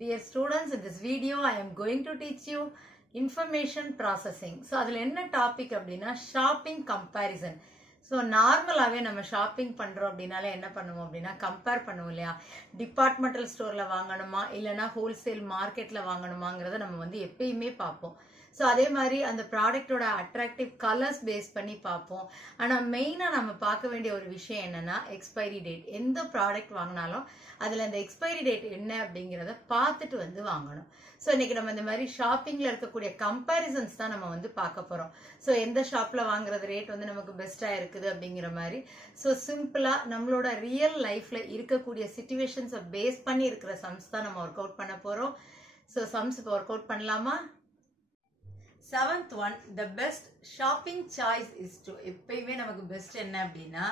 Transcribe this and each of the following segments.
Dear students, in this video I am going to teach you information processing. So adula enna topic அப்படினா shopping comparison. So நார்மலாவே நம்ம shopping பண்றோம் அப்படினால என்ன பண்ணுவோம் அப்படினா கம்பேர் பண்ணுவோம் இல்லையா, டிபார்ட்மெண்டல் ஸ்டோர்ல வாங்கணுமா இல்லனா ஹோல்சேல் மார்க்கெட்ல வாங்கணுமாங்கறத நம்ம வந்து எப்பயுமே பார்ப்போம். So அதே மாதிரி அந்த ப்ராடக்ட்டோட அட்ராக்டிவ் கலர்ஸ் பேஸ் பண்ணி பார்ப்போம். ஆனா மெயினா நம்ம பார்க்க வேண்டிய ஒரு விஷயம் என்னன்னா எக்ஸ்பைரி டேட். எந்த ப்ராடக்ட் வாங்கினாலும் அதுல அந்த எக்ஸ்பைரி டேட் என்ன அப்படிங்கறத பார்த்துட்டு வந்து வாங்கணும். ஸோ இன்னைக்கு நம்ம இந்த மாதிரி ஷாப்பிங்ல இருக்கக்கூடிய கம்பேரிசன்ஸ் தான் நம்ம வந்து பார்க்க போறோம். ஸோ எந்த ஷாப்ல வாங்குறது ரேட் வந்து நமக்கு பெஸ்டா இருக்குது அப்படிங்கிற மாதிரி. ஸோ சிம்பிளா நம்மளோட ரியல் லைஃப்ல இருக்கக்கூடிய சிச்சுவேஷன்ஸை பேஸ் பண்ணி இருக்கிற சம்ஸ் தான் நம்ம ஒர்க் அவுட் பண்ண போறோம். ஸோ சம்ஸ் இப்போ ஒர்க் அவுட் பண்ணலாமா? 7th one, the best shopping choice is to எப்பயுமே நமக்கு பெஸ்ட் என்ன அப்படின்னா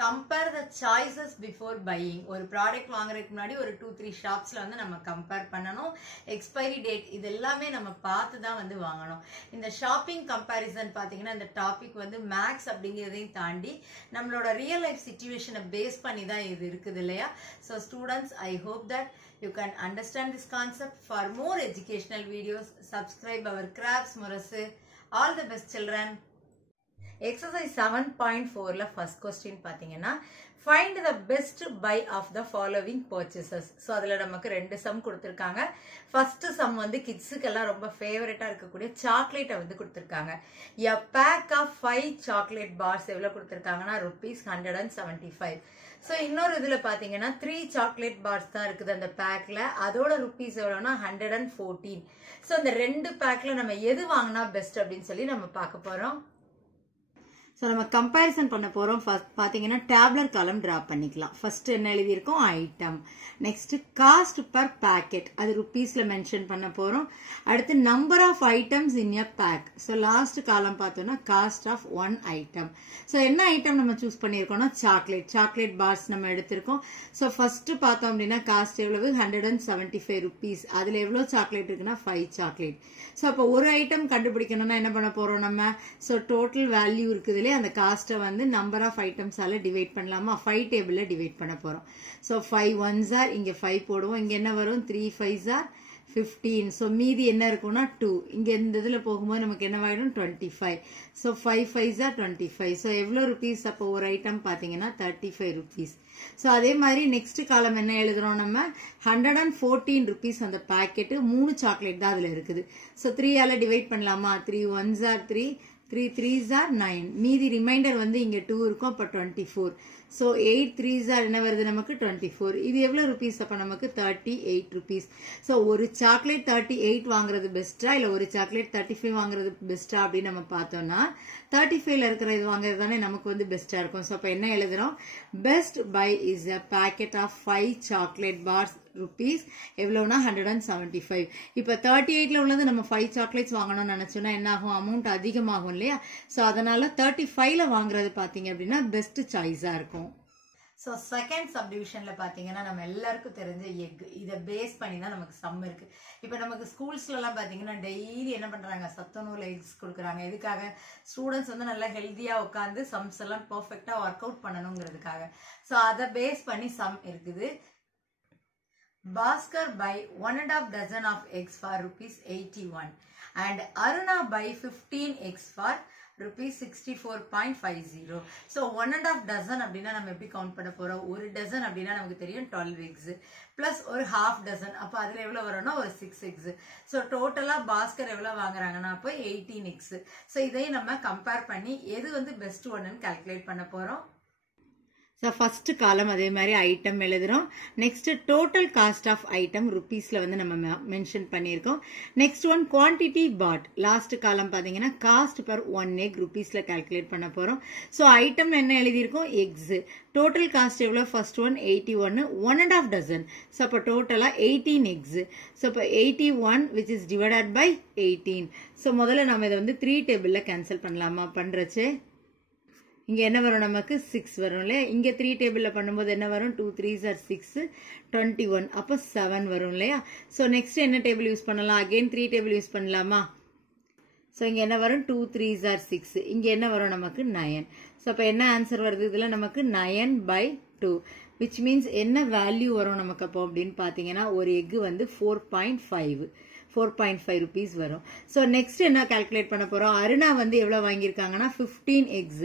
compare the choices before buying. ஒரு ப்ராடக்ட் வாங்குறதுக்கு முன்னாடி ஒரு 2-3 ஷாப்ஸ்ல வந்து நம்ம கம்பேர் பண்ணணும். எக்ஸ்பைரி டேட் இது எல்லாமே நம்ம பார்த்து தான் வந்து வாங்கணும். இந்த ஷாப்பிங் கம்பேரிசன் பாத்தீங்கன்னா இந்த டாபிக் வந்து மேக்ஸ் அப்படிங்கிறதையும் தாண்டி நம்மளோட ரியல் லைஃப் சிச்சுவேஷனை பேஸ் பண்ணி தான் இது இருக்குது இல்லையா. So students, I hope that you can understand this concept. For more educational videos, subscribe our Crafts Murasu. All the best children. Exercise 7.4 la first question பாத்தீங்கன்னா find the best buy of the following purchases. So அதுல நமக்கு ரெண்டு some கொடுத்திருக்காங்க. First sum வந்து கிட்ஸுக்கு எல்லாம் ரொம்ப ஃபேவரட்டா இருக்கக்கூடிய சாக்லேட்டை வந்து கொடுத்திருக்காங்க. a pack of 5 chocolate bars எவ்வளவு கொடுத்திருக்காங்கன்னா ₹175. ஸோ இன்னொரு இதுல பாத்தீங்கன்னா 3 சாக்லேட் பார்ஸ் தான் இருக்குது அந்த பேக்ல. அதோட ருபீஸ் எவ்வளவுனா 114. ஸோ இந்த ரெண்டு பேக்ல நம்ம எது வாங்கினா பெஸ்ட் அப்படின்னு சொல்லி நம்ம பார்க்க போறோம். ஸோ நம்ம கம்பேரிசன் பண்ண போறோம். ஃபர்ஸ்ட் பாத்தீங்கன்னா டேப்லர் காலம் டிரா பண்ணிக்கலாம். ஃபர்ஸ்ட் என்ன எழுதியிருக்கோம்? Item. Next cost per packet, அது ருபீஸ்ல மென்ஷன் பண்ண போறோம். அடுத்து number of items in a pack. So last column பார்த்தோம்னா காஸ்ட் ஆஃப் 1 ஐட்டம். ஸோ என்ன ஐட்டம் நம்ம சூஸ் பண்ணியிருக்கோம்னா சாக்லேட் பார்ஸ் நம்ம எடுத்திருக்கோம். ஸோ ஃபர்ஸ்ட் பார்த்தோம் அப்படின்னா காஸ்ட் எவ்வளவு? 175 ருபீஸ். அதுல எவ்வளவு சாக்லேட் இருக்குன்னா 5 சாக்லேட். ஸோ அப்போ ஒரு ஐட்டம் கண்டுபிடிக்கணும்னா என்ன பண்ண போறோம் நம்ம? ஸோ டோட்டல் வேல்யூ இருக்குது, அந்த காஸ்ட்டை வந்து நம்பர் ஆஃப் ஐட்டம்ஸால டிவைட் பண்ணலாமா? 5 டேபிள்ல டிவைட் பண்ண போறோம். ஸோ 5 1s are, இங்க 5 போடுவோம். இங்க என்ன வரும்? 3 5s are 15. ஸோ மீதி என்ன இருக்கும்னா 2. இங்க இந்த இதுல போகும்போது நமக்கு என்ன ஆயிடும்? 25. So 5 5s are 25. ஸோ எவ்வளவு ருபீஸ் அப்போ ஒரு ஐட்டம் பாத்தீங்கன்னா 35 ருபீஸ். ஸோ அதே மாதிரி நெக்ஸ்ட் காலம் என்ன எழுதுறோம் நம்ம? 114 ருபீஸ் அந்த பேக்கெட். 3 சாக்லேட் தான் அதுல இருக்குது. ஸோ 3 ஆல டிவைட் பண்ணலாமா? 3 1s are 3, 3 3s are 9. மீதி ரிமைண்டர் வந்து இங்க 2 இருக்கும். அப்ப 24. ஸோ 8 3s are என்ன வருது நமக்கு? 24. இது எவ்வளவு ருபீஸ் அப்ப நமக்கு? 38 ருபீஸ். ஸோ ஒரு சாக்லேட் 38 வாங்குறது பெஸ்டா இல்ல ஒரு சாக்லேட் 35 வாங்குறது பெஸ்டா அப்படின்னு நம்ம பார்த்தோம்னா 35ல இருக்கிற இது வாங்குறது தானே நமக்கு வந்து பெஸ்டா இருக்கும். ஸோ அப்ப என்ன எழுதுறோம்? Best buy is a packet of 5 chocolate bars rupees எவ்வளவுனா 175. இப்ப 38ல உள்ளது நம்ம 5 சாக்லேட்ஸ் வாங்கணும்னு நினைச்சோம்னா என்ன ஆகும்? அமௌண்ட் அதிகமாகும் இல்லையா. சோ அதனால 35ல வாங்குறது பாத்தீங்க அப்படின்னா பெஸ்ட் சாய்ஸா இருக்கும். ஸோ செகண்ட் சப்டிவிஷன்ல பாத்தீங்கன்னா நம்ம எல்லாருக்கும் தெரிஞ்ச எக், இதை பேஸ் பண்ணி தான் நமக்கு சம் இருக்கு. இப்போ நமக்கு ஸ்கூல்ஸ்ல எல்லாம் பாத்தீங்கன்னா டெய்லி என்ன பண்றாங்க? சத்துணவுல எக்ஸ் கொடுக்குறாங்க. எதுக்காக? ஸ்டூடெண்ட்ஸ் வந்து நல்லா ஹெல்த்தியா உட்காந்து சம்ஸ் எல்லாம் பெர்ஃபெக்டா ஒர்க் அவுட் பண்ணணுங்கிறதுக்காக. ஸோ அதை பேஸ் பண்ணி சம் இருக்குது. Bhaskar buy 1.5 dozen of eggs for ₹81 and Aruna buy 15 eggs for ₹64.50. So 1.5 dozen அப்படின்னா நம்ம எப்படி கவுண்ட் பண்ண போறோம்? ஒரு டசன் அப்படின்னா நமக்கு தெரியும் 12 eggs பிளஸ் ஒரு half dozen. அப்ப அதுல எவ்வளவு வரும்னா ஒரு 6 eggs. சோ டோட்டலா பாஸ்கர் எவ்வளவு வாங்குறாங்கன்னா அப்ப 18 eggs. சோ இதையும் நம்ம கம்பேர் பண்ணி எது வந்து பெஸ்ட் ஒன்னு கால்குலேட் பண்ண போறோம். ஸோ ஃபர்ஸ்ட் காலம் அதே மாதிரி ஐட்டம் எழுதுறோம். Next total cost of item ருபீஸ்ல வந்து நம்ம மென்ஷன் பண்ணியிருக்கோம். Next one quantity bought. Last column பாத்தீங்கன்னா காஸ்ட் பர் 1 egg ருபீஸ்ல கால்குலேட் பண்ண போறோம். ஸோ ஐட்டம் என்ன எழுதியிருக்கோம்? எக்ஸ். டோட்டல் காஸ்ட் எவ்வளவு? First one 81, 1.5 dozen. ஸோ அப்போ டோட்டலா 18 eggs. ஸோ இப்போ 81 which is divided by 18. So முதல்ல நம்ம இதை வந்து 3 டேபிள்ல கேன்சல் பண்ணலாமா? பண்றச்சு இங்க என்ன வரும்? நமக்கு 6 வரும் இல்லையா. இங்க 3 டேபிள்ல பண்ணும்போது என்ன வரும்? 2 3s are 6, 21. அப்ப 7 வரும் இல்லையா. சோ நெக்ஸ்ட் என்ன டேபிள் யூஸ் பண்ணலாம்? அகைன் 3 டேபிள் யூஸ் பண்ணலாமா? சோ இங்க என்ன வரும்? 2 3s are 6. இங்க என்ன வரும்? நமக்கு 9. சோ அப்ப என்ன ஆன்சர் வருது? இதுல நமக்கு 9/2. which means என்ன வேல்யூ வரும் நமக்கு அப்போ அப்படின்னு பார்த்தீங்கன்னா ஒரு எக் வந்து 4.5 rupees வரும். ஸோ நெக்ஸ்ட் என்ன கால்குலேட் பண்ண போறோம்? அருணா வந்து எவ்வளவு வாங்கியிருக்காங்கன்னா 15 eggs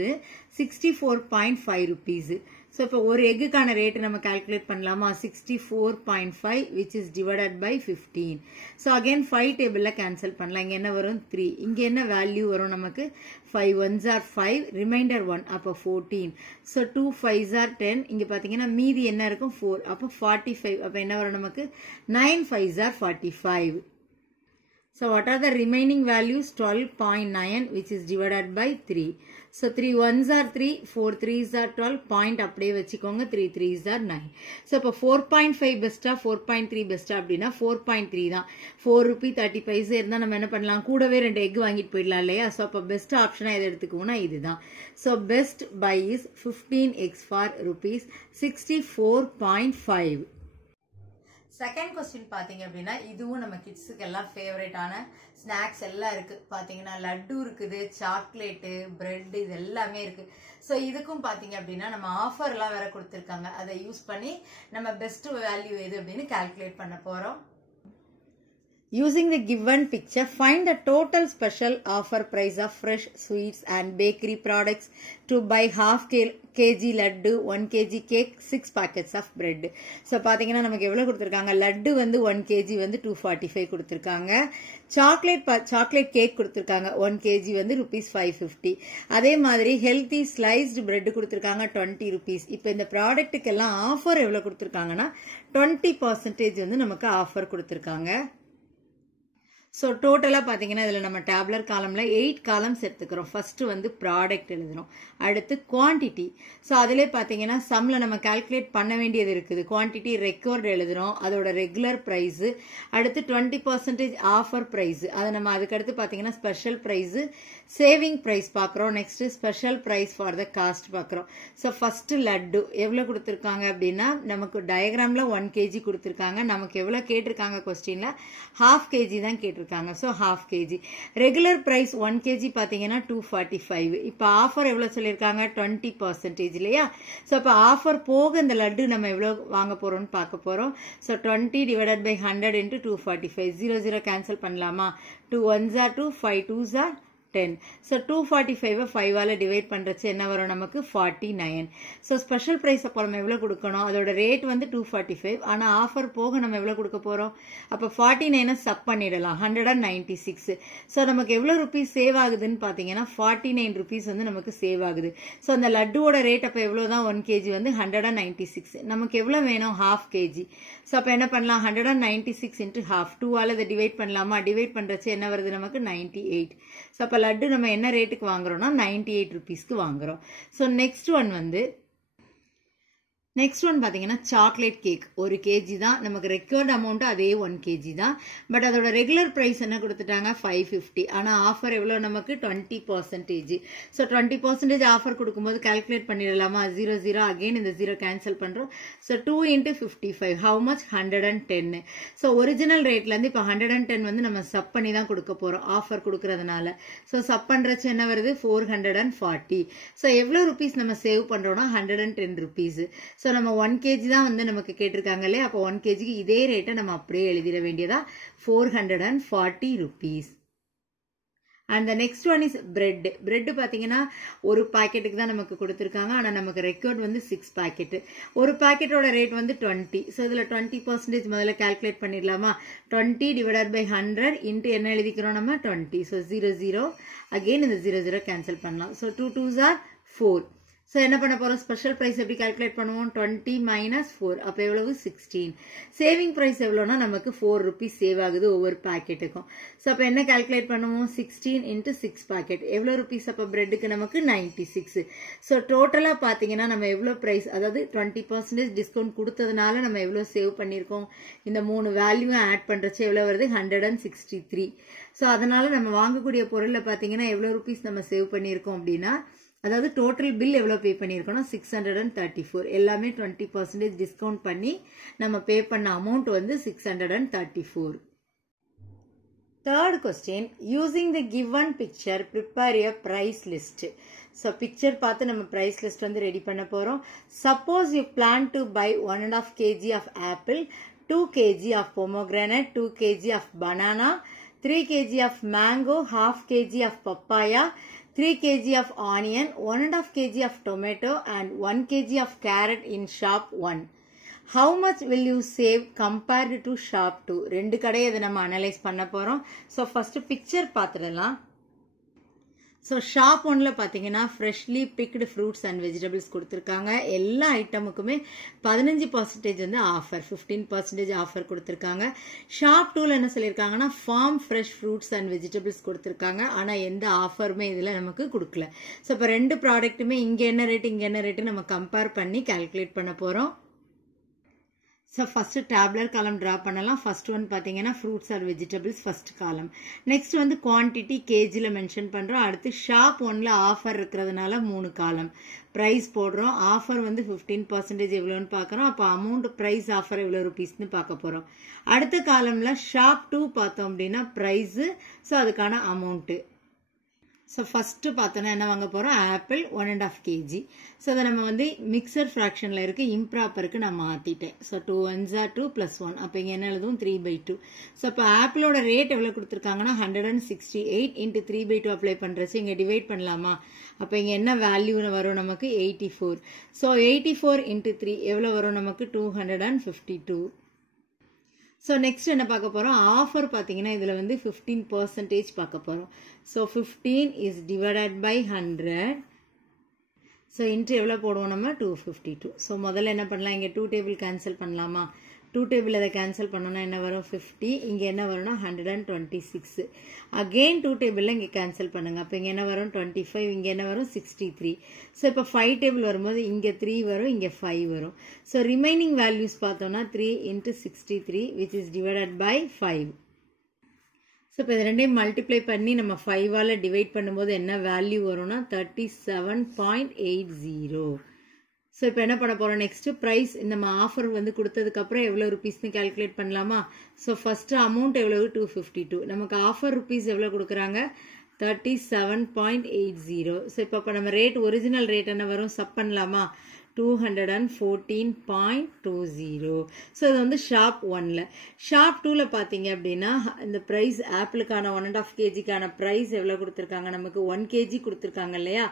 64.5 rupees. ஸோ இப்போ ஒரு எக்குக்கான ரேட் நம்ம கால்குலேட் பண்ணலாமா? 64.5 which is divided by 15. So again 5 டேபிள்ல கேன்சல் பண்ணலாம். இங்க என்ன வரும்? 3. இங்க என்ன வேல்யூ வரும் நமக்கு? 5 ones are 5, ரிமைண்டர் 1, அப்போ 14. So 2 5s are 10. இங்க பாத்தீங்கன்னா மீதி என்ன இருக்கும்? 4. அப்போ 45. அப்போ என்ன வரும் நமக்கு? 9 5s are 45. So what are the remaining values? 12.9 which is divided by 3. So 3 ones are 3, 4 3s are 12, point அப்படியே வச்சுக்கோங்க, 3 3s are 9. So இப்போ 4.5 பெஸ்டா 4.3 பெஸ்டா அப்படின்னா 4.3 தான். 4 rupee 30 paise இருந்தா நம்ம என்ன பண்ணலாம்? கூடவே 2 எக் வாங்கிட்டு போயிடலாம் இல்லையா? ஸோ அப்போ பெஸ்ட் ஆப்ஷனா எதை எடுத்துக்கோன்னா இதுதான். So best buy is 15 eggs for rupees 64.5. Second question பாத்தீங்க அப்படின்னா இதுவும் நம்ம கிட்ஸுக்கு எல்லாம் ஃபேவரட்டான ஸ்நாக்ஸ் எல்லாம் இருக்கு. பாத்தீங்கன்னா லட்டு இருக்குது, சாக்லேட்டு, பிரெட், இது எல்லாமே இருக்கு. ஸோ இதுக்கும் பாத்தீங்க அப்படின்னா நம்ம ஆஃபர்லாம் வேற கொடுத்துருக்காங்க. அதை யூஸ் பண்ணி நம்ம பெஸ்ட் வேல்யூ எது அப்படின்னு கால்குலேட் பண்ண போறோம். Using the given picture, find the total special offer price of fresh sweets and bakery products to buy half kg laddu, 1 kg cake, 6 packets of bread. So பாத்தீங்கன்னா நமக்கு எவ்வளவு கொடுத்திருக்காங்க? லட்டு வந்து 1 kg வந்து 245 கொடுத்திருக்காங்க. சாக்லேட் கேக் கொடுத்திருக்காங்க 1 kg வந்து rupees 550. அதே மாதிரி ஹெல்தி ஸ்லைஸ்டு பிரெட் கொடுத்திருக்காங்க 20 rupees. இப்போ இந்த ப்ராடக்ட்டுக்கு எல்லாம் ஆஃபர் எவ்வளவு கொடுத்திருக்காங்கன்னா 20% வந்து நமக்கு ஆஃபர் கொடுத்திருக்காங்க. ஸோ டோட்டலாக பார்த்தீங்கன்னா இதில் நம்ம டேப்லர் காலமில் 8 காலம்ஸ் எடுத்துக்கிறோம். ஃபர்ஸ்ட் வந்து ப்ராடக்ட் எழுதுறோம், அடுத்து குவான்டிட்டி. ஸோ அதிலே பார்த்தீங்கன்னா சம்மில் நம்ம கால்குலேட் பண்ண வேண்டியது இருக்குது. குவான்டிட்டி ரெக்கார்ட் எழுதுறோம், அதோட ரெகுலர் ப்ரைஸு, அடுத்து 20% ஆஃபர் ப்ரைஸு, அதை நம்ம அதுக்கடுத்து பார்த்தீங்கன்னா ஸ்பெஷல் ப்ரைஸு, சேவிங் ப்ரைஸ் பார்க்குறோம், next special price for the cost பார்க்குறோம். ஸோ ஃபர்ஸ்ட் லட்டு எவ்வளோ கொடுத்துருக்காங்க அப்படின்னா நமக்கு டயக்ராமில் 1 kg கொடுத்துருக்காங்க. நமக்கு எவ்வளோ கேட்டிருக்காங்க கொஸ்டினில்? ½ kg தான் கேட்டிருக்காங்க. So half kg. Regular price 1 kg பாத்தீங்கன்னா 245. இப்போ ஆஃபர் எவ்வளவு சொல்லிருக்காங்க? 20% இல்லையா? சோ இப்போ ஆஃபர் போக இந்த லட்டு நம்ம எவ்வளவு வாங்க போறோம்னு பார்க்க போறோம். So 20 divided by 100 into 245. 0 cancel பண்ணலாமா? 2 ones are 2, 5 2s are 10. So 245 5 ஆல டிவைட் பண்றச்சு என்ன வரும் நமக்கு? 49. So ஸ்பெஷல் பிரைஸ் அப்போ நம்ம எவ்வளவு கொடுக்கணும்? அதோட ரேட் வந்து 245. ஆனா ஆஃபர் போக நம்ம எவ்வளவு கொடுக்க போறோம்? அப்ப 49 சப் பண்ணிடலாம், 196. So நமக்கு எவ்வளவு ருபீஸ் சேவ் ஆகுதுன்னு பாத்தீங்கன்னா 49 rupees வந்து நமக்கு சேவ் ஆகுது. So அந்த லட்டுவோட ரேட் அப்ப எவ்வளவுதான்? 1 kg வந்து 196. நமக்கு எவ்வளவு வேணும்? ½ kg. So அப்ப என்ன பண்ணலாம்? 196 into half. 2 ஆல இதை டிவைட் பண்ணலாமா? டிவைட் பண்றச்சு என்ன வருது நமக்கு? 98. So அப்ப லட்டு நம்ம என்ன ரேட்டுக்கு வாங்குறோம்னா 98 rupeesக்கு வாங்குறோம். ஸோ நெக்ஸ்ட் ஒன் பாத்தீங்கன்னா சாக்லேட் கேக் 1 kg தான். நமக்கு ரெக்கார்ட் அமௌண்ட் அதே 1 kg தான். பட் அதோட ரெகுலர் பிரைஸ் என்ன கொடுத்துட்டாங்க? 550. ஆனா ஆஃபர் எவ்வளவு நமக்கு? 20%. ஸோ 20% ஆஃபர் கொடுக்கும்போது கால்குலேட் பண்ணிடலாமா? 0 அகைன் இந்த 0 கேன்சல் பண்றோம். So 2 into 55 how much? 110. So original ரேட்ல இருந்து இப்போ 110 வந்து நம்ம சப் பண்ணி தான் கொடுக்க போறோம் ஆஃபர் கொடுக்கறதுனால. ஸோ சப் பண்றச்சு என்ன வருது? 440. ஸோ எவ்வளவு ருபீஸ் நம்ம சேவ் பண்றோம்னா 110 rupees. ஸோ நம்ம 1 kg தான் வந்து நமக்கு கேட்டிருக்காங்க இல்லையா? அப்போ 1 kgக்கு இதே ரேட்டை நம்ம அப்படியே எழுதிட வேண்டியதா, 440 rupees. And next one is bread. Bread பாத்தீங்கன்னா ஒரு பாக்கெட்டுக்கு தான் நமக்கு கொடுத்துருக்காங்க. ஆனா நமக்கு ரெக்கார்ட் வந்து 6 பாக்கெட். ஒரு பாக்கெட்டோட ரேட் வந்து 20. ஸோ இதுல 20% முதல்ல கால்குலேட் பண்ணிடலாமா? 20 divided by 100 into என்ன எழுதிக்கிறோம் நம்ம? 20. ஸோ 0 அகெயின் இந்த 0 கேன்சல் பண்ணலாம். So 2 2s are 4. ஸோ என்ன பண்ண போறோம்? ஸ்பெஷல் பிரைஸ் எப்படி கால்குலேட் பண்ணுவோம்? 20 minus 4. அப்போ எவ்வளவு? 16. சேவிங் பிரைஸ் எவ்வளோனா நமக்கு 4 rupees சேவ் ஆகுது ஒவ்வொரு பாக்கெட்டுக்கும். ஸோ அப்போ என்ன கால்குலேட் பண்ணுவோம்? 16 into 6 பாக்கெட் எவ்வளோ ருபீஸ்? அப்போ பிரெட்டுக்கு நமக்கு 96. ஸோ டோட்டலா பாத்தீங்கன்னா நம்ம எவ்வளோ பிரைஸ், அதாவது 20% டிஸ்கவுண்ட் கொடுத்ததுனால நம்ம எவ்வளோ சேவ் பண்ணிருக்கோம்? இந்த 3 வேல்யூவும் ஆட் பண்றச்சு எவ்வளவு வருது? 163. ஸோ அதனால நம்ம வாங்கக்கூடிய பொருள்ல பாத்தீங்கன்னா எவ்வளவு ருபீஸ் நம்ம சேவ் பண்ணிருக்கோம் அப்படின்னா, அதாவது டோட்டல் பில் எவ்வளவு பே பண்ணிருக்கோம்னா 634. எல்லாமே 20% டிஸ்கவுண்ட் பண்ணி நம்ம பே பண்ண அமௌண்ட் வந்து 634. Third question, using the given picture, prepare a price list. So, picture பார்த்து நம்ம price list வந்து ready பண்ண போறோம். Suppose you plan to buy 1.5 kg of apple, 2 kg of pomegranate, 2 kg of banana, 3 kg of mango, half kg of papaya, 3 kg of onion, 1.5 kg of tomato and 1 kg of carrot in shop 1. How much will you save compared to shop 2? ரெண்டு கடையை இதை நம்ம analyse பண்ண போகிறோம். So first picture பார்த்துடலாம். So shop ஒன்ல பார்த்தீங்கன்னா freshly picked fruits and vegetables கொடுத்துருக்காங்க. எல்லா ஐட்டமுக்குமே 15% வந்து ஆஃபர், 15% ஆஃபர் கொடுத்துருக்காங்க. ஷாப் 2ல என்ன சொல்லியிருக்காங்கன்னா farm fresh fruits and vegetables கொடுத்துருக்காங்க. ஆனால் எந்த ஆஃபருமே இதில் நமக்கு கொடுக்கல. ஸோ இப்போ ரெண்டு ப்ராடக்ட்டுமே இங்கே என்ன ரேட்டு இங்கே என்ன ரேட்டு நம்ம கம்பேர் பண்ணி கால்குலேட் பண்ண போகிறோம். ஸோ ஃபஸ்ட்டு டேப்லர் காலம் ட்ரா பண்ணலாம். ஃபர்ஸ்ட் ஒன் பார்த்தீங்கன்னா fruits or vegetables first column. Next வந்து குவான்டிட்டி கேஜியில் மென்ஷன் பண்ணுறோம். அடுத்து ஷாப் ஒன்ல ஆஃபர் இருக்கிறதுனால 3 காலம். ப்ரைஸ் போடுறோம். ஆஃபர் வந்து 15% எவ்வளோன்னு பார்க்குறோம். அப்போ அமௌண்ட் ப்ரைஸ் ஆஃபர் எவ்வளோ ருபீஸ்னு பார்க்க போகிறோம். அடுத்த காலமில் ஷாப் 2 பார்த்தோம் அப்படின்னா ப்ரைஸு, ஸோ அதுக்கான அமௌண்ட்டு. ஸோ ஃபஸ்ட்டு பார்த்தோன்னா என்ன வாங்க போகிறோம், ஆப்பிள் 1.5 kg. ஸோ அதை நம்ம வந்து மிக்சர் ஃப்ராக்ஷனில் இருக்குது, இம்ப்ராப்பருக்கு நான் மாற்றிட்டேன். So 2 1s are 2 + 1. அப்போ இங்கே என்ன எழுதும் 3/2. ஸோ இப்போ ஆப்பிளோட ரேட் எவ்வளோ கொடுத்துருக்காங்கன்னா 168 × 3/2 அப்ளை பண்ணுறச்சு இங்கே டிவைட் பண்ணலாமா? அப்போ இங்கே என்ன வேல்யூ வரும் நமக்கு 84. ஸோ 84 × 3 எவ்வளோ வரும் நமக்கு 252. ஸோ நெக்ஸ்ட் என்ன பார்க்க போகிறோம், ஆஃபர் பார்த்தீங்கன்னா இதில் வந்து 15% பார்க்க போகிறோம். So 15 is divided by 100. So into எவ்வளோ போடுவோம் நம்ம 252. ஸோ முதல்ல என்ன பண்ணலாம், இங்கே 2 டேபிள் கேன்சல் பண்ணலாமா? 2 டேபிள் அதை கேன்சல் பண்ணோன்னா என்ன வரும் 50. இங்கே என்ன வரும்னா 126. அகெயின் 2 டேபிளில் இங்கே கேன்சல் பண்ணுங்க. அப்போ இங்கே என்ன வரும் 25, இங்கே என்ன வரும் 63. ஸோ இப்போ 5 டேபிள் வரும்போது இங்கே 3 வரும், இங்கே 5 வரும். ஸோ ரிமைனிங் வேல்யூஸ் பார்த்தோம்னா 3 × 63 which is divided by 5. So இப்போ இது ரெண்டையும் மல்டிப்ளை பண்ணி நம்ம 5ஆல் டிவைட் பண்ணும்போது என்ன வேல்யூ வரும்னா 37.80. ஸோ இப்போ என்ன பண்ண போகிறோம், நெக்ஸ்ட் ப்ரைஸ் நம்ம ஆஃபர் வந்து கொடுத்ததுக்கப்புறம் எவ்வளோ ருபீஸ்னு கால்குலேட் பண்ணலாமா? ஸோ ஃபஸ்ட்டு அமௌண்ட் எவ்வளோ 252. நமக்கு ஆஃபர் ருபீஸ் எவ்வளோ கொடுக்குறாங்க 37.80. ஸோ இப்போ நம்ம ரேட் ஒரிஜினல் ரேட் என்ன வரும் சப் பண்ணலாமா? 214.20. ஸோ இது வந்து ஷாப் 1ல. ஷாப் 2ல பார்த்தீங்க அப்படின்னா இந்த ப்ரைஸ் ஆப்பிளுக்கான 1.5 kgக்கான ப்ரைஸ் எவ்வளோ கொடுத்துருக்காங்க நமக்கு 1 kg கொடுத்துருக்காங்க இல்லையா,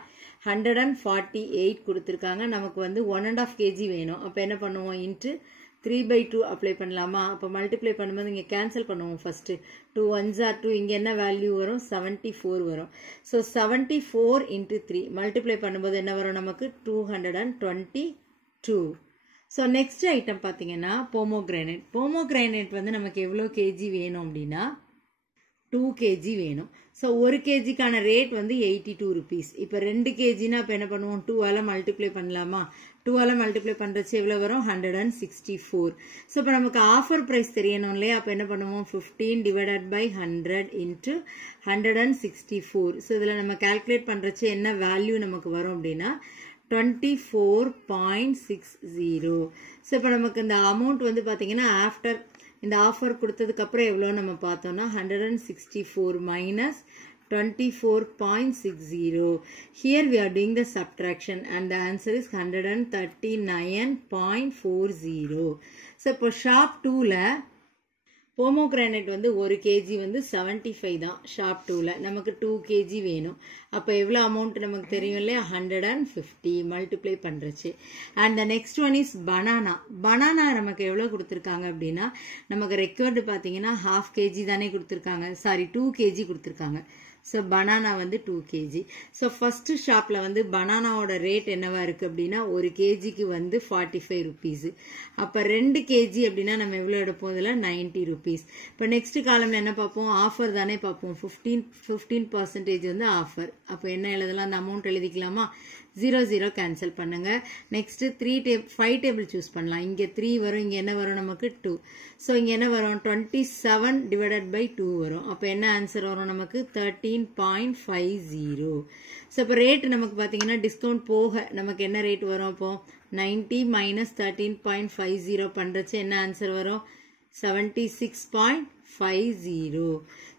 148 கொடுத்துருக்காங்க. நமக்கு வந்து 1.5 kg வேணும். அப்போ என்ன பண்ணுவோம், இன்ட்டு 3/2 அப்ளை பண்ணலாமா? அப்போ மல்டிப்ளை பண்ணும்போது இங்கே கேன்சல் பண்ணுவோம். ஃபஸ்ட்டு 2 1s are 2, இங்கே என்ன வேல்யூ வரும் 74 வரும். ஸோ 74 × 3 மல்டிப்ளை பண்ணும்போது என்ன வரும் நமக்கு 222. ஸோ நெக்ஸ்ட் ஐட்டம் பார்த்தீங்கன்னா போமோகிரானேட். போமோகிரானேட் வந்து நமக்கு எவ்வளோ கேஜி வேணும் அப்படின்னா 2 kg வேணும். ஸோ 1 kgக்கான ரேட் வந்து 82 rupees. இப்போ 2 kgனா இப்போ என்ன பண்ணுவோம் 2ஆல் மல்டிப்ளை பண்ணலாமா? 2ஆல் மல்டிப்ளை பண்ணுறச்சு எவ்வளோ வரும் 164. ஸோ இப்போ நமக்கு ஆஃபர் ப்ரைஸ் தெரியணும் இல்லையா, அப்போ என்ன பண்ணுவோம் 15 divided by 100 × 164. ஸோ இதில் நம்ம கால்குலேட் பண்ணுறச்சு என்ன வேல்யூ நமக்கு வரும் அப்படின்னா 24.60. ஸோ இப்போ நமக்கு இந்த அமௌண்ட் வந்து பார்த்தீங்கன்னா ஆஃப்டர் இந்த ஆஃபர் கொடுத்ததுக்கப்புறம் எவ்வளோ நம்ம பார்த்தோம்னா 164 minus 24.60. Here we are doing the subtraction and the answer is 139.40. So இப்போ ஷாப் 2ல போமோகிரானேட் வந்து 1 kg வந்து 75 தான். ஷாப் 2ல நமக்கு 2 kg வேணும். அப்போ எவ்வளோ அமௌண்ட் நமக்கு தெரியும் இல்லையா 150 மல்டிப்ளை பண்ணுறச்சு. And the next one is banana. Banana நமக்கு எவ்வளோ கொடுத்துருக்காங்க அப்படின்னா நமக்கு ரெக்வர்டு பார்த்தீங்கன்னா 1/2 kg தானே கொடுத்துருக்காங்க, சாரி 2 kg கொடுத்துருக்காங்க. ஸோ பனானா வந்து 2 kg. ஸோ ஃபஸ்ட்டு ஷாப்பில் வந்து பனானாவோட ரேட் என்னவா இருக்குது அப்படின்னா 1 kgக்கு வந்து 45 rupees. அப்போ 2 kg அப்படின்னா நம்ம எவ்வளோ எடுப்போம் இதில் 90 rupees. இப்போ நெக்ஸ்ட் காலம்ல என்ன பார்ப்போம், ஆஃபர் தானே பார்ப்போம். 15% வந்து ஆஃபர். அப்போ என்ன எழுதலாம், அந்த அமௌண்ட் எழுதிக்கலாமா? 0 கேன்சல் பண்ணுங்க. நெக்ஸ்ட் 5 டேபிள் சூஸ் பண்ணலாம். இங்கே 3 வரும், இங்கே என்ன வரும் நமக்கு 2. ஸோ இங்கே என்ன வரும் 27 divided by 2 வரும். அப்போ என்ன ஆன்சர் வரும் நமக்கு 13.50. ஸோ இப்போ ரேட் நமக்கு பார்த்தீங்கன்னா டிஸ்கவுண்ட் போக நமக்கு என்ன ரேட் வரும், அப்போ 90 minus 13.50 பண்ணுறச்சு என்ன ஆன்சர் வரும் 76.50.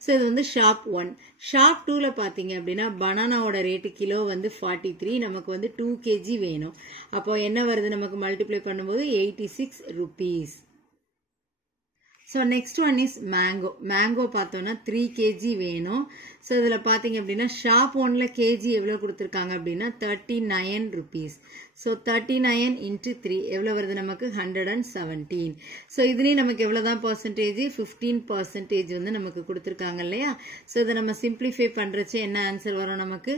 ஸோ இது வந்து ஷாப் 1. ஷாப் 2ல பார்த்தீங்க அப்படின்னா பனானாவோட ரேட்டு கிலோ வந்து 43, நமக்கு வந்து 2 kg வேணும். அப்போ என்ன வருது நமக்கு மல்டிப்ளை பண்ணும்போது 86 rupees. So next one is mango. Mango பார்த்தோன்னா 3 kg வேணும். ஸோ இதில் பார்த்தீங்க அப்படின்னா ஷாப் 1ல கேஜி எவ்வளோ கொடுத்துருக்காங்க அப்படின்னா 39 rupees. ஸோ 39 into 3 எவ்வளோ வருது நமக்கு 117. ஸோ இதுலேயும் நமக்கு எவ்வளோ தான் பர்சன்டேஜ் 15% வந்து நமக்கு கொடுத்துருக்காங்க இல்லையா. ஸோ இதை நம்ம சிம்பிளிஃபை பண்ணுறச்சு என்ன ஆன்சர் வரும் நமக்கு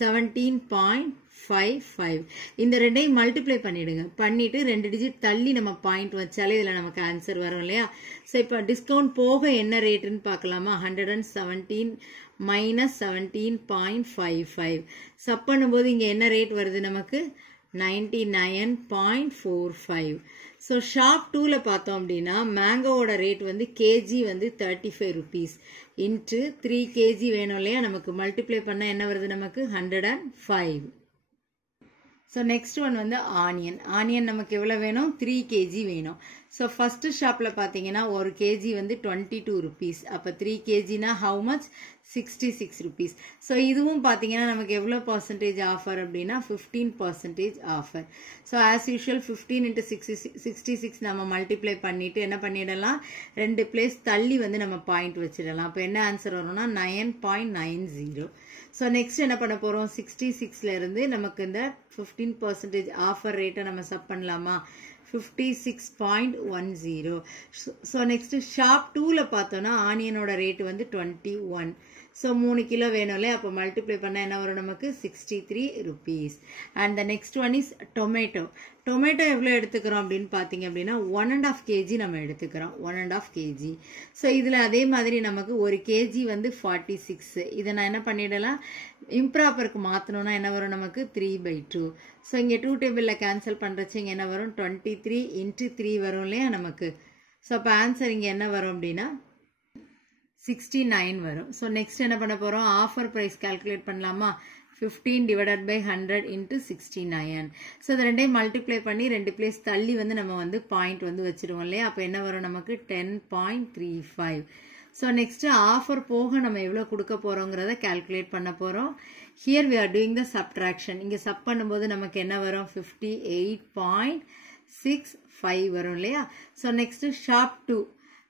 17.55. இந்த ரெண்டையும் மல்டிப்ளை பண்ணிடுங்க. பண்ணிட்டு 2 டிஜிட் தள்ளி நம்ம பாயிண்ட் வச்சாலே இதில் நமக்கு ஆன்சர் வரும் இல்லையா. ஸோ இப்போ டிஸ்கவுண்ட் போக என்ன ரேட்டுன்னு பார்க்கலாமா. 117 minus 17.55. சப் பண்ணும்போது இங்கே என்ன ரேட் வருது நமக்கு 99.45. ஸோ ஷாப் 2ல பார்த்தோம் அப்படின்னா மேங்கோவோட ரேட் வந்து கேஜி வந்து 35 rupees இன்ட்டு 3 kg வேணும் இல்லையா. நமக்கு மல்டிப்ளை பண்ணால் என்ன வருது நமக்கு 105. ஸோ நெக்ஸ்ட் ஒன் வந்து ஆனியன். ஆனியன் நமக்கு எவ்வளோ வேணும் 3 kg வேணும். ஸோ ஃபர்ஸ்ட் ஷாப்பில் பார்த்தீங்கன்னா 1 kg வந்து 22 rupees. அப்போ 3 kgனா ஹவு மச் 66 rupees. ஸோ இதுவும் பார்த்தீங்கன்னா நமக்கு எவ்வளோ பர்சன்டேஜ் ஆஃபர் அப்படின்னா 15% offer. So as usual 15 into 66 நம்ம மல்டிப்ளை பண்ணிட்டு என்ன பண்ணிடலாம் 2 பிளேஸ் தள்ளி வந்து நம்ம பாயிண்ட் வச்சிடலாம். அப்போ என்ன ஆன்சர் வரும்னா 9.90. ஸோ நெக்ஸ்ட் என்ன பண்ண போகிறோம் 66ல இருந்து நமக்கு இந்த 15% ஆஃபர் ரேட்டை நம்ம சப் பண்ணலாமா 56.10. ஸோ நெக்ஸ்ட் ஷாப் 2ல பார்த்தோன்னா ஆனியனோட ரேட்டு வந்து 21. ஸோ 3 கிலோ வேணும் இல்லையா. அப்போ மல்டிப்ளை பண்ணால் என்ன வரும் நமக்கு 63 rupees. And the next one is tomato. Tomato எவ்வளோ எடுத்துக்கிறோம் அப்படின்னு பார்த்தீங்க அப்படின்னா 1.5 kg நம்ம எடுத்துக்கிறோம் 1.5 kg. ஸோ இதில் அதே மாதிரி நமக்கு 1 kg வந்து 46. இதை நான் என்ன பண்ணிடலாம் இம்ப்ராப்பருக்கு மாற்றணும்னா என்ன வரும் நமக்கு 3/2. ஸோ இங்கே 2 டேபிளில் கேன்சல் பண்ணுறச்சு இங்கே என்ன வரும் 23 into 3 வரும் இல்லையா நமக்கு. ஸோ அப்போ ஆன்சர் இங்கே என்ன வரும் அப்படின்னா 69 வரும். ஸோ நெக்ஸ்ட் என்ன பண்ண போகிறோம் ஆஃபர் ப்ரைஸ் கால்குலேட் பண்ணலாமா 15 divided by 100 into 69. ஸோ இது ரெண்டையும் மல்டிப்ளை பண்ணி 2 பிளேஸ் தள்ளி வந்து நம்ம வந்து பாயிண்ட் வந்து வச்சிருவோம் இல்லையா. அப்போ என்ன வரும் நமக்கு 10.35. ஸோ நெக்ஸ்ட் ஆஃபர் போக நம்ம எவ்வளோ கொடுக்க போகிறோங்கிறத கால்குலேட் பண்ண போகிறோம். Here we are doing the subtraction. இங்கே சப் பண்ணும்போது நமக்கு என்ன வரும் 58.65 வரும் இல்லையா. ஸோ நெக்ஸ்ட் ஷாப் 2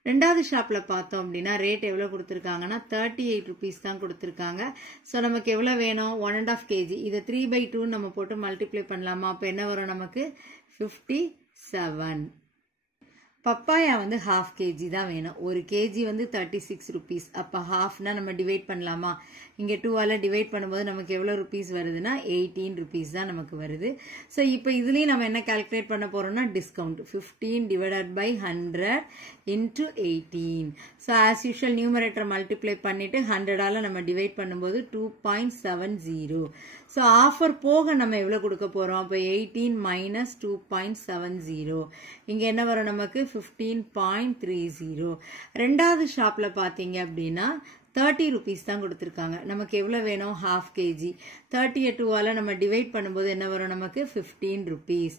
ரெண்டாவது ஷாப்பில் பார்த்தோம் அப்படின்னா ரேட் எவ்வளோ கொடுத்துருக்காங்கன்னா 38 rupees தான் கொடுத்துருக்காங்க. ஸோ நமக்கு எவ்வளோ வேணும் 1.5 kg. இதை 3/2 நம்ம போட்டு மல்டிப்ளை பண்ணலாமா. அப்போ என்ன வரும் நமக்கு 57. பப்பாயா வந்து 1/2 kg தான் வேணும். 1 kg வந்து 36 rupees. அப்போ ஹாஃப்னா நம்ம டிவைட் பண்ணலாமா. இங்கே 2ஆல் டிவைட் பண்ணும்போது நமக்கு எவ்வளோ ருபீஸ் வருதுன்னா 18 rupees தான் நமக்கு வருது. ஸோ இப்போ இதுலேயும் நம்ம என்ன கால்குலேட் பண்ண போகிறோம்னா discount 15 divided by 100 into 18. So as usual numerator multiply பண்ணிவிட்டு 100ஆல் நம்ம டிவைட் பண்ணும்போது 2.70. ஸோ ஆஃபர் போக நம்ம எவ்வளோ கொடுக்க போகிறோம் அப்போ 18 minus 2.70. இங்கே என்ன வரும் நமக்கு 15.30. ரெண்டாவது ஷாப்பில் பார்த்தீங்க அப்படின்னா 30 rupees தான் கொடுத்துருக்காங்க. நமக்கு எவ்வளோ வேணும் 1/2 kg. 32ஆல் நம்ம டிவைட் பண்ணும்போது என்ன வரும் நமக்கு 15 rupees.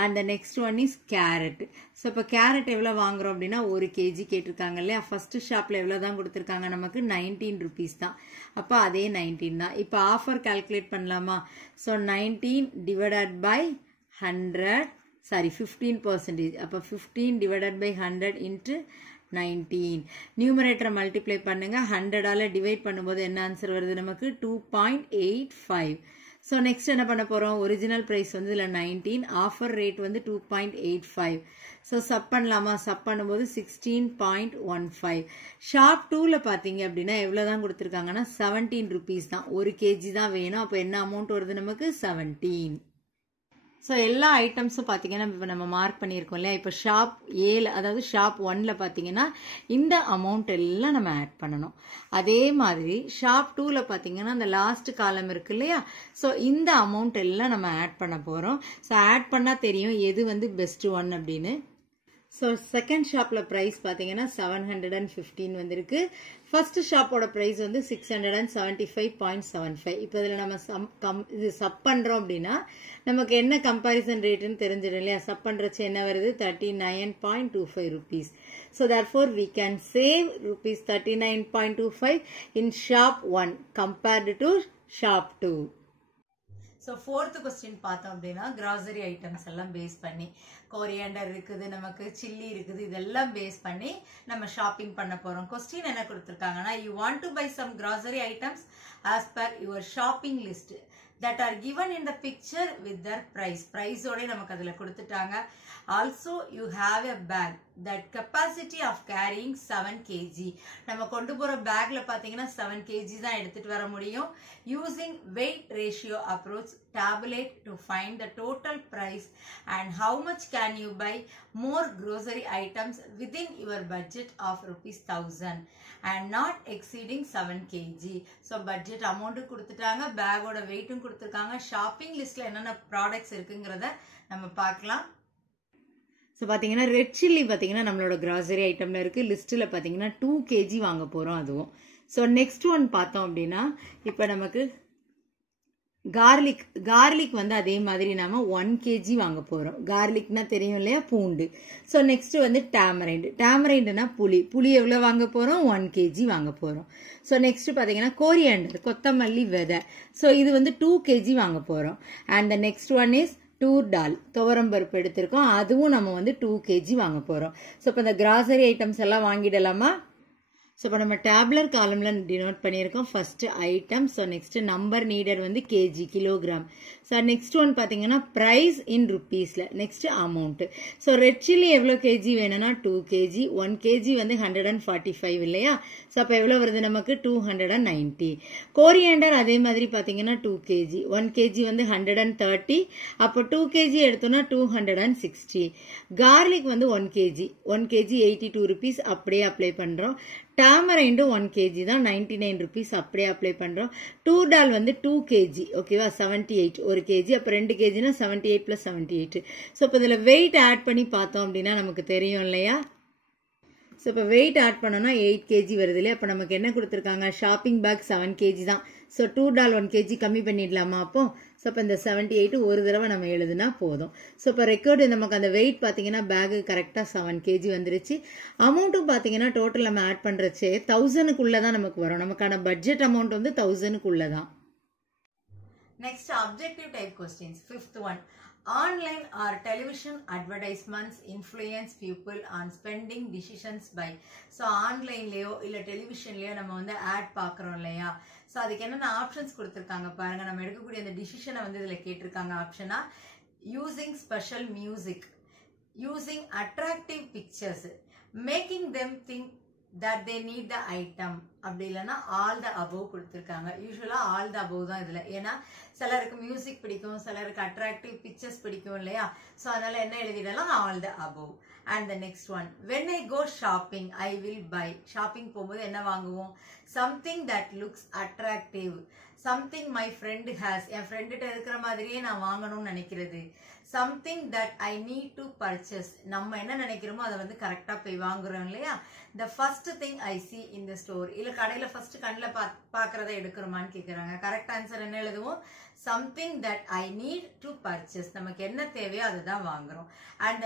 And the next one is carrot. So இப்போ கேரட் எவ்வளோ வாங்குறோம் அப்படின்னா 1 kg கேட்டிருக்காங்க இல்லையா. ஃபர்ஸ்ட் ஷாப்பில் எவ்வளோ தான் கொடுத்துருக்காங்க நமக்கு 19 rupees தான். அப்போ அதே 19 தான். இப்போ ஆஃபர் கால்குலேட் பண்ணலாமா. So 19 divided by 100 15%. அப்போ 15 divided by 100 into 19. நியூமரேட்டரை மல்டிப்ளை பண்ணுங்க 100ஆல் டிவைட் பண்ணும்போது என்ன ஆன்சர் வருது நமக்கு 2.85. ஸோ நெக்ஸ்ட் என்ன பண்ண போகிறோம் ஒரிஜினல் ப்ரைஸ் வந்து இதில் 19 ஆஃபர் ரேட் வந்து 2.85. ஸோ சப் பண்ணலாமா சப் பண்ணும்போது 16.15. ஷாப் 2ல பார்த்தீங்க அப்படின்னா எவ்வளோ தான் கொடுத்துருக்காங்கன்னா 17 rupees தான். 1 kg தான் வேணும். அப்போ என்ன அமௌண்ட் வருது நமக்கு 17. ஸோ எல்லா ஐட்டம்ஸும் பார்த்தீங்கன்னா இப்போ நம்ம மார்க் பண்ணியிருக்கோம் இல்லையா. இப்போ ஷாப் 7 அதாவது ஷாப் 1ல பார்த்தீங்கன்னா இந்த அமௌண்ட் எல்லாம் நம்ம ஆட் பண்ணணும். அதே மாதிரி ஷாப் 2ல பார்த்தீங்கன்னா அந்த லாஸ்ட் காலம் இருக்கு இல்லையா. ஸோ இந்த அமௌண்ட் எல்லாம் நம்ம ஆட் பண்ண போகிறோம். ஸோ ஆட் பண்ணால் தெரியும் எது வந்து பெஸ்ட் ஒன் அப்படின்னு. ஸோ செகண்ட் ஷாப்பில் ப்ரைஸ் பார்த்தீங்கன்னா 715 வந்திருக்கு. ஃபர்ஸ்ட் ஷாப்போட ப்ரைஸ் வந்து 675.75. இப்போ இதில் நம்ம இது சப் பண்ணுறோம் அப்படின்னா நமக்கு என்ன கம்பேரிசன் ரேட்டுன்னு தெரிஞ்சிடும் இல்லையா? சப் பண்ணுறச்சு என்ன வருது? 39.25 rupees. So therefore we can save rupees 39.25 in shop 1 compared to shop 2. So fourth question பார்த்தோம் அப்படின்னா கிராசரி ஐட்டம்ஸ் எல்லாம் பேஸ் பண்ணி கோரியண்டர் இருக்குது, நமக்கு சில்லி இருக்குது, இதெல்லாம் பேஸ் பண்ணி நம்ம ஷாப்பிங் பண்ண போகிறோம். கொஸ்டின் என்ன கொடுத்துருக்காங்கன்னா, you want to buy some grocery items as per your shopping list that are given in the picture with their price. Price ஓட நமக்கு அதில் கொடுத்துட்டாங்க. Also you have a bag that capacity of carrying 7 kg. நம்ம கொண்டு போகிற பேக்கில் பார்த்தீங்கன்னா 7 kg தான் எடுத்துகிட்டு வர முடியும். Using weight ratio approach, tabulate to find the total price and how much can you buy more grocery items within your budget of ₹1000 and not exceeding 7 kg. So budget amount கொடுத்துட்டாங்க, பேக்கோட வெயிட்டும் கொடுத்துருக்காங்க. Shopping லிஸ்ட்ல என்னென்ன products இருக்குங்கிறத நம்ம பார்க்கலாம். So பார்த்தீங்கன்னா ரெட் சில்லி பார்த்தீங்கன்னா நம்மளோட கிராசரி ஐட்டம்ல இருக்கு. லிஸ்ட்டில் பார்த்தீங்கன்னா 2 kg வாங்க போகிறோம் அதுவும். ஸோ நெக்ஸ்ட் ஒன் பார்த்தோம் அப்படின்னா இப்போ நமக்கு கார்லிக் வந்து அதே மாதிரி நாம 1 kg வாங்க போறோம். கார்லிக்னா தெரியும் இல்லையா? பூண்டு. ஸோ நெக்ஸ்ட் வந்து டேமரைண்டுனா புளி எவ்வளோ வாங்க போறோம்? 1 kg வாங்க போறோம். ஸோ நெக்ஸ்ட் பார்த்தீங்கன்னா கோரியண்டர், கொத்தமல்லி விதை. ஸோ இது வந்து 2 kg வாங்க போறோம். And the next one is toor dal, துவரம்பருப்பு எடுத்திருக்கோம், அதுவும் நம்ம வந்து 2 kg வாங்க போறோம். ஸோ இப்போ இந்த கிராசரி ஐட்டம்ஸ் எல்லாம் வாங்கிடலாமா? ஸோ இப்போ நம்ம டேப்லர் காலம்ல டினோட் பண்ணியிருக்கோம். First item. So next number needed வந்து KG, kilogram. So next one பார்த்தீங்கன்னா ப்ரைஸ் இன் ருப்பீஸ்ல. Next amount. So red chilli எவ்வளோ கேஜி வேணும்னா 2 kg. 1 kg வந்து 145 இல்லையா? ஸோ அப்போ எவ்வளோ வருது நமக்கு? 290. கோரியண்டர் அதே மாதிரி பார்த்தீங்கன்னா 2 kg. 1 kg வந்து 130. அப்போ 2 kg எடுத்தோம்னா 260. கார்லிக் வந்து 1 kg. 1 kg 82 rupees அப்படியே அப்ளை பண்றோம். டேமரைண்டு 1 kg தான் 99 rupees அப்படியே அப்ளை பண்றோம். டூர் டால் வந்து 2 kg. ஓகேவா? 78 1 kg. அப்போ 2 kgனா 78 + 78. ஸோ இப்போ இதில் வெயிட் ஆட் பண்ணி பார்த்தோம் அப்படின்னா நமக்கு தெரியும் இல்லையா? ஸோ இப்போ வெயிட் ஆட் பண்ணோம்னா 8 kg வருது இல்லையா? அப்போ நமக்கு என்ன கொடுத்துருக்காங்க? ஷாப்பிங் பேக் 7 kg தான். ஸோ டூர் டால் 1 kg கம்மி பண்ணிடலாமா அப்போ? ஸோ இப்போ இந்த 78 ஒரு தடவை நம்ம எழுதுனா போதும். ஸோ இப்போ ரெக்கார்டு நமக்கு அந்த வெயிட் பார்த்தீங்கன்னா பேக்கு கரெக்டாக 7 kg வந்துருச்சு. அமௌண்ட்டும் பார்த்தீங்கன்னா டோட்டல் நம்ம ஆட் பண்ணுறச்சே 1000க்குள்ளே தான் நமக்கு வரும். நமக்கான பட்ஜெட் அமௌண்ட் வந்து 1000க்குள்ளே தான். Next objective type questions. Fifth one, online or television advertisements influence people on spending decisions by. So ஆன்லைன்லேயோ இல்லை டெலிவிஷன்லேயோ நம்ம வந்து ஆட் பார்க்குறோம் இல்லையா? ஸோ அதுக்கு என்னென்ன ஆப்ஷன்ஸ் கொடுத்துருக்காங்க பாருங்க. நம்ம எடுக்கக்கூடிய அந்த டிசிஷனை வந்து இதில் கேட்டிருக்காங்க. ஆப்ஷனா using special music, using attractive pictures, making them think that they need the item, அப்படி இல்லைன்னா ஆல் த அபவ் கொடுத்துருக்காங்க. யூஸ்வலாக ஆல் த அபவ் தான் இதில். ஏன்னா சிலருக்கு மியூசிக் பிடிக்கும், சிலருக்கு அட்ராக்டிவ் பிக்சர்ஸ் பிடிக்கும் இல்லையா? ஸோ அதனால என்ன எழுதிடலாம்? All the above. And the next one, when I go shopping I will buy. Shopping போகும்போது என்ன வாங்குவோம்? Something that looks attractive, something my friend has, என் ஃப்ரெண்டுகிட்ட இருக்கிற மாதிரியே நான் வாங்கணும்னு நினைக்கிறது. Something that I need to purchase, நம்ம என்ன நினைக்கிறோமோ அதை வந்து கரெக்டாக போய் வாங்குறோம் இல்லையா? The first thing I see in the store. இல்லை கடையில் ஃபர்ஸ்ட் கண்ணில் பார்க்குறத எடுக்கிறோமான்னு கேட்குறாங்க. கரெக்ட் ஆன்சர் என்ன எழுதுவோம்? Something that I need to purchase. நமக்கு என்ன தேவையோ அதை தான் வாங்குறோம். அண்ட்